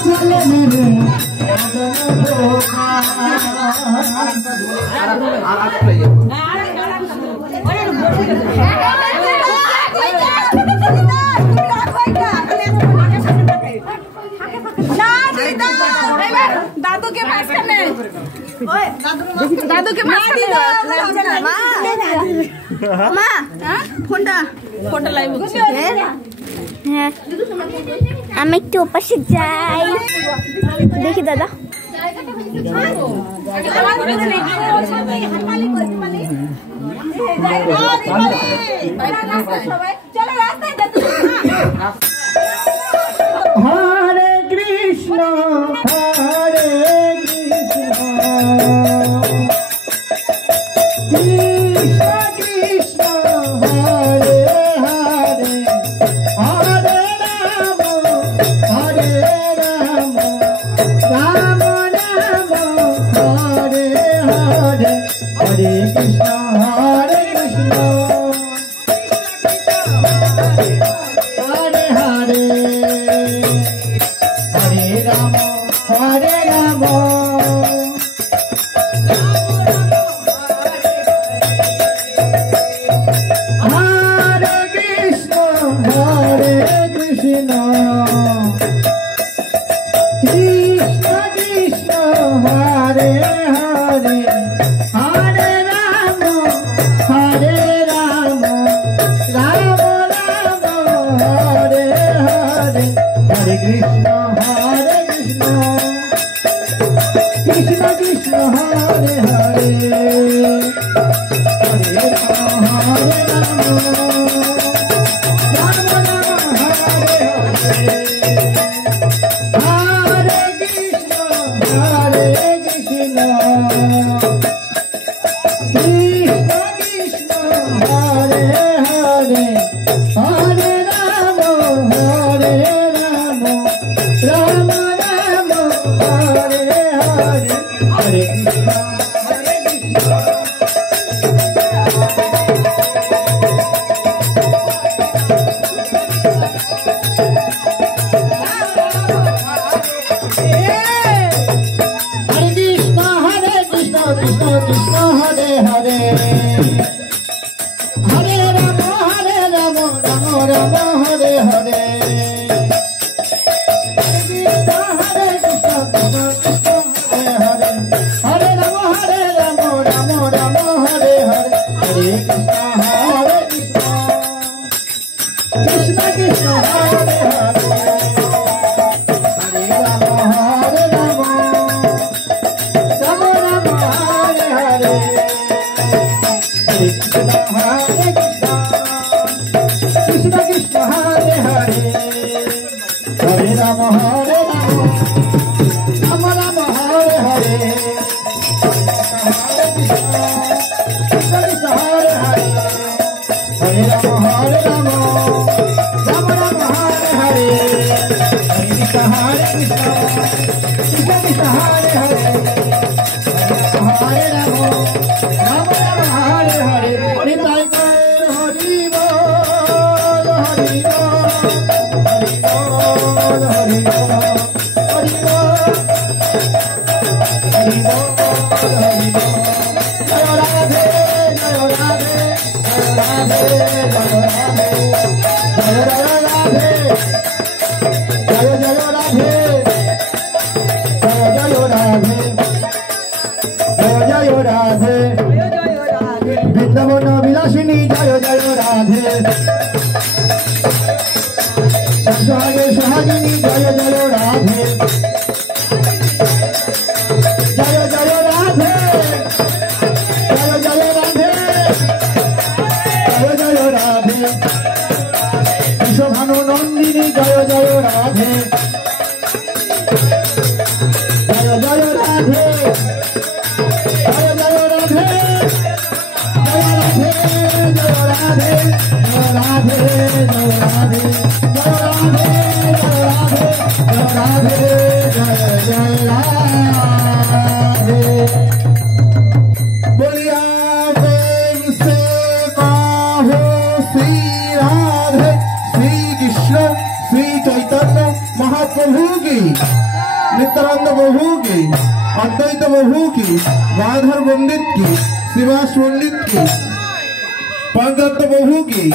चले मेरे दादू के पास करने दादू के पास माँ फोनটা फोनটা লাইভ হচ্ছে হ্যাঁ আমি একটু ওপাশে যাই দেখি দাদা हरे कृष्ण हरे कृष्ण कृष्ण हरे हरे हरे राम राम राम हरे हरे हरे कृष्ण हरे कृष्ण हरे हरे हरे राम हरे राम हरे कृष्ण हरे कृष्ण कृष्ण कृष्ण हरे हरे हरे राम राम राम हरे हरे हरे कृष्ण कृष्ण कृष्ण हरे हरे हरे राम राम राम हरे हरे हरे कृष्ण कृष्ण कृष्ण हरे हरे हरे राम राम राम हरे हरे हरे कृष्ण कृष्ण कृष्ण हरे हरे हरे राम राम राम हरे हरे हरे कृष्ण कृष्ण कृष्ण हरे हरे हरे राम राम राम हरे हरे हरे कृष्ण कृष्ण कृष्ण हरे हरे हरे राम कृष्ण कृष्ण हरे हरे हरे राम राम राम हरे हरे कृष्ण कृष्ण हरे हरे हरे राम राम राम हरे हरे हरे कृष्ण कृष्ण कृष्ण हरे हरे हरे राम राम हरे हरे निताय गौर हरि बोल हरि बोल हरि बोल हरि बोल हरि बोल हरि बोल जय राधे जय राधे जय राधे जय राधे जय राधे जय जय राधे जय जय राधे जय जय राधे वृंदावन विलासिनी जय जय राधे संसारे सुहागिनी जय जय राधे जय जय राधे जय जय राधे जय जय राधे विश्वभानु नंदिनी जय जय राधे जय जय राधे जय जय राधे जय राधे जय राधे जय राधे जय राधे जय राधे जय राधे जय जय राधे बोलिया प्रेम से कहो श्री राधे श्री कृष्ण श्री चैतन्य महाप्रभु की की, नित्यानंद प्रभु की, अद्वैत प्रभु की, गाधर पंडित की, शिवास पंडित की, पंकज प्रभु की।